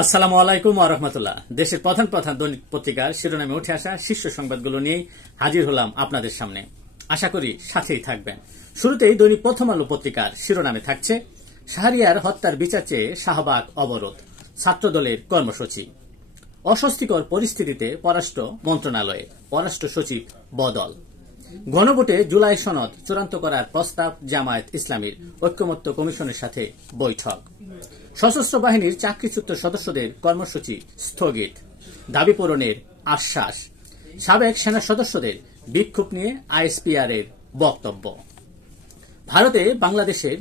আসসালামু আলাইকুম ওয়া রাহমাতুল্লাহ। দেশের প্রধান প্রধান দৈনিক পত্রিকার শিরোনামে উঠে আসা শীর্ষ সংবাদগুলো নিয়ে হাজির হলাম আপনাদের সামনে। আশা করি সাথেই থাকবেন। শুরুতেই দৈনিক প্রথম আলো পত্রিকার শিরোনামে থাকছে শাহরিয়ার হত্যার বিচার চেয়ে শাহবাগ অবরোধ, ছাত্রদলের কর্মসূচি। অস্বস্তিকর পরিস্থিতিতে পররাষ্ট্র মন্ত্রণালয়ে পররাষ্ট্র সচিব বদল। গণভোটে জুলাই সনদ চূড়ান্ত করার প্রস্তাব, জামায়াত ইসলামীর ঐক্যমত্য কমিশনের সাথে বৈঠক। সশস্ত্র বাহিনীর চাকরিচ্যুত সদস্যদের কর্মসূচি স্থগিত, দাবি পূরণের আশ্বাস। সাবেক সেনা সদস্যদের বিক্ষোভ নিয়ে আইএসপিআর এর বক্তব্য। ভারতে বাংলাদেশের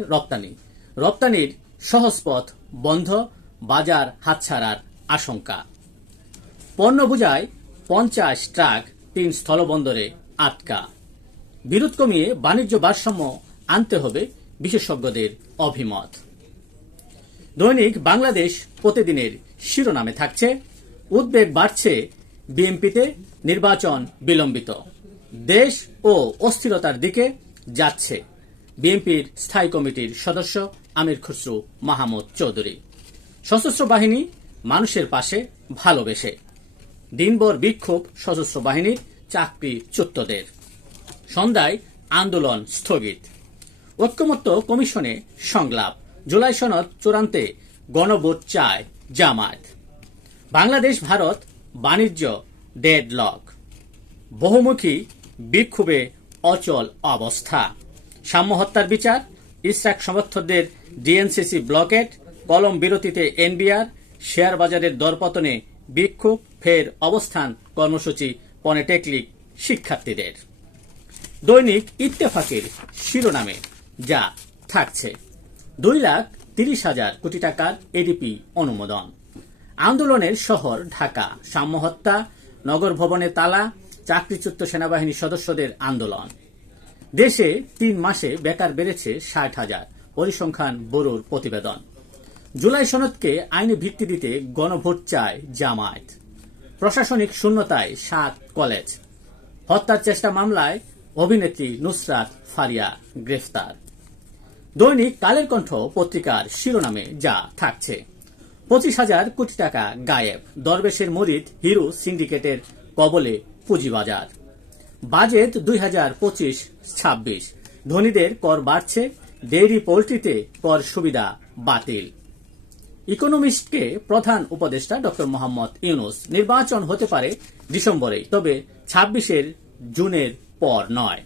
রপ্তানির সহজ পথ বন্ধ, বাজার হাতছাড়ার আশঙ্কা। পণ্য বোঝাই 50 ট্রাক 3 স্থলবন্দরে আটকা। বিরোধ কমিয়ে বাণিজ্য ভারসাম্য আনতে হবে বিশেষজ্ঞদের অভিমত। দৈনিক বাংলাদেশ প্রতিদিনের শিরোনামে থাকছে উদ্বেগ বাড়ছে বিএনপিতে, নির্বাচন বিলম্বিত, দেশ ও অস্থিরতার দিকে যাচ্ছে। বিএনপির স্থায়ী কমিটির সদস্য আমির খসরু মাহমুদ চৌধুরী। সশস্ত্র বাহিনী মানুষের পাশে ভালোবেসে, দিনভর বিক্ষোভ সশস্ত্র বাহিনীর চাকরিচ্যুতদের। সন্ধ্যায় আন্দোলন স্থগিত। ঐক্যমত্য কমিশনে সংলাপ, জুলাই সনদ চূড়ান্তে গণভোট চায় জামায়াত। বাংলাদেশ ভারত বাণিজ্য ডেডলক, বহুমুখী বিক্ষোভে অচল অবস্থা। সাম্য হত্যার বিচার, ইসরাক সমর্থকদের ডিএনসিসি ব্লকেট, কলম বিরতিতে এনবিআর, শেয়ার বাজারের দরপতনে বিক্ষোভ, ফের অবস্থান কর্মসূচি পলিটেকনিক শিক্ষার্থীদের। দৈনিক ইত্তেফাকের শিরোনামে যা থাকছে 2,30,000 কোটি টাকার এডিপি অনুমোদন। আন্দোলনের শহর ঢাকা, সাম্য হত্যা, নগর ভবনে তালা, চাকরিচ্যুত সেনাবাহিনী সদস্যদের আন্দোলন। দেশে 3 মাসে বেকার বেড়েছে 60,000, পরিসংখ্যান ব্যুরোর প্রতিবেদন। জুলাই সনদকে আইনি ভিত্তি দিতে গণভোট চায় জামায়াত। প্রশাসনিক শূন্যতায় 7 কলেজ। হত্যার চেষ্টা মামলায় অভিনেত্রী নুসরাত ফারিয়া গ্রেফতার। দৈনিক কালের কণ্ঠ পত্রিকার শিরোনামে যা থাকছে 25,000 কোটি টাকা গায়েব, দরবেশের মরিদ হিরো সিন্ডিকেটের কবলে পুঁজিবাজার। বাজেট 2025-26, ধনীদের কর বাড়ছে, ডেইরি পোল্ট্রিতে কর সুবিধা বাতিল। ইকোনমিস্টকে প্রধান উপদেষ্টা ড মোহাম্মদ ইউনূস, নির্বাচন হতে পারে ডিসেম্বরে, তবে 26 জুনের পর নয়।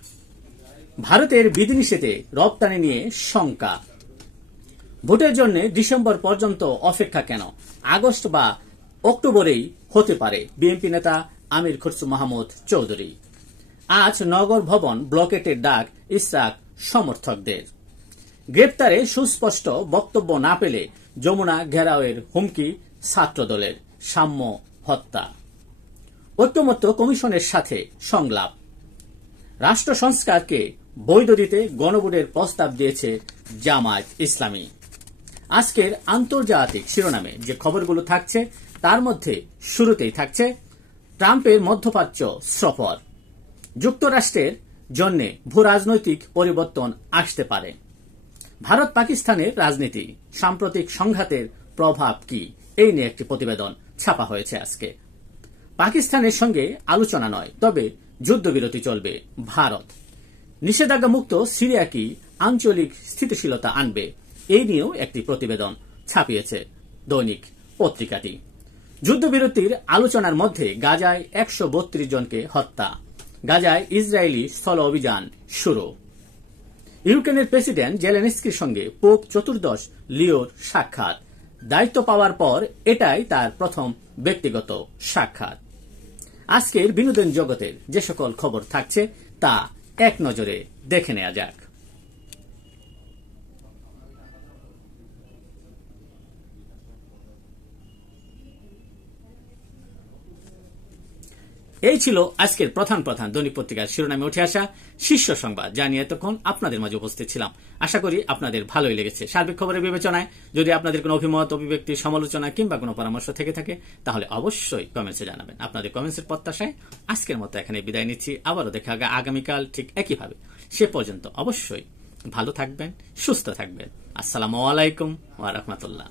ভারতের বিধিনিষেধে রপ্তানি নিয়ে শঙ্কা। ভোটের জন্য ডিসেম্বর পর্যন্ত অপেক্ষা কেন, আগস্ট বা অক্টোবরেই হতে পারে, বিএনপি নেতা আমির খসরু মাহমুদ চৌধুরী। আজ নগর ভবন ব্লকেটের ডাক ইসরাক সমর্থকদের। গ্রেপ্তারে সুস্পষ্ট বক্তব্য না পেলে যমুনা ঘেরাওয়ের হুমকি ছাত্রদলের। সাম্য হত্যা। ঐক্যমত্য কমিশনের সাথে সংলাপ। রাষ্ট্র সংস্কারকে বৈধ দিতে গণভোটের প্রস্তাব দিয়েছে জামায়াত ইসলামী। আজকের আন্তর্জাতিক শিরোনামে যে খবরগুলো থাকছে তার মধ্যে শুরুতেই থাকছে ট্রাম্পের মধ্যপ্রাচ্য সফর। যুক্তরাষ্ট্রের জন্য ভূ রাজনৈতিক পরিবর্তন আসতে পারে। ভারত পাকিস্তানের রাজনীতি, সাম্প্রতিক সংঘাতের প্রভাব কি, এই নিয়ে একটি প্রতিবেদন ছাপা হয়েছে আজকে। পাকিস্তানের সঙ্গে আলোচনা নয়, তবে যুদ্ধবিরতি চলবে। ভারত নিষেধাজ্ঞা মুক্ত সিরিয়া কি আঞ্চলিক স্থিতিশীলতা আনবে, এই নিয়েও একটি প্রতিবেদন ছাপিয়েছে দৈনিক পত্রিকাটি। যুদ্ধবিরতির আলোচনার মধ্যে গাজায় 132 জনকে হত্যা। গাজায় ইসরায়েলি স্থল অভিযান শুরু। ইউক্রেনের প্রেসিডেন্ট জেলেনস্কির সঙ্গে পোপ চতুর্দশ লিওর সাক্ষাৎ। দায়িত্ব পাওয়ার পর এটাই তার প্রথম ব্যক্তিগত সাক্ষাৎ। আজকের বিনোদন জগতের যে সকল খবর থাকছে তা এক নজরে দেখে নেওয়া যাক। এই ছিল আজকের প্রধান প্রধান দৈনিক পত্রিকার শিরোনামে উঠে আসা শীর্ষ সংবাদ, যা নিয়ে এতক্ষণ আপনাদের মাঝে উপস্থিত ছিলাম। আশা করি আপনাদের ভালোই লেগেছে। সার্বিক খবরের বিবেচনায় যদি আপনাদের কোনো অভিমত, অভিব্যক্তি, সমালোচনা কিংবা কোনো পরামর্শ থেকে থাকে তাহলে অবশ্যই কমেন্টসে জানাবেন। আপনাদের কমেন্টসের প্রত্যাশায় আজকের মতো এখানে বিদায় নিচ্ছি। আবারও দেখা হবে আগামীকাল ঠিক একইভাবে। সে পর্যন্ত অবশ্যই ভালো থাকবেন, সুস্থ থাকবেন। আসসালামু আলাইকুম ওয়া রাহমাতুল্লাহ।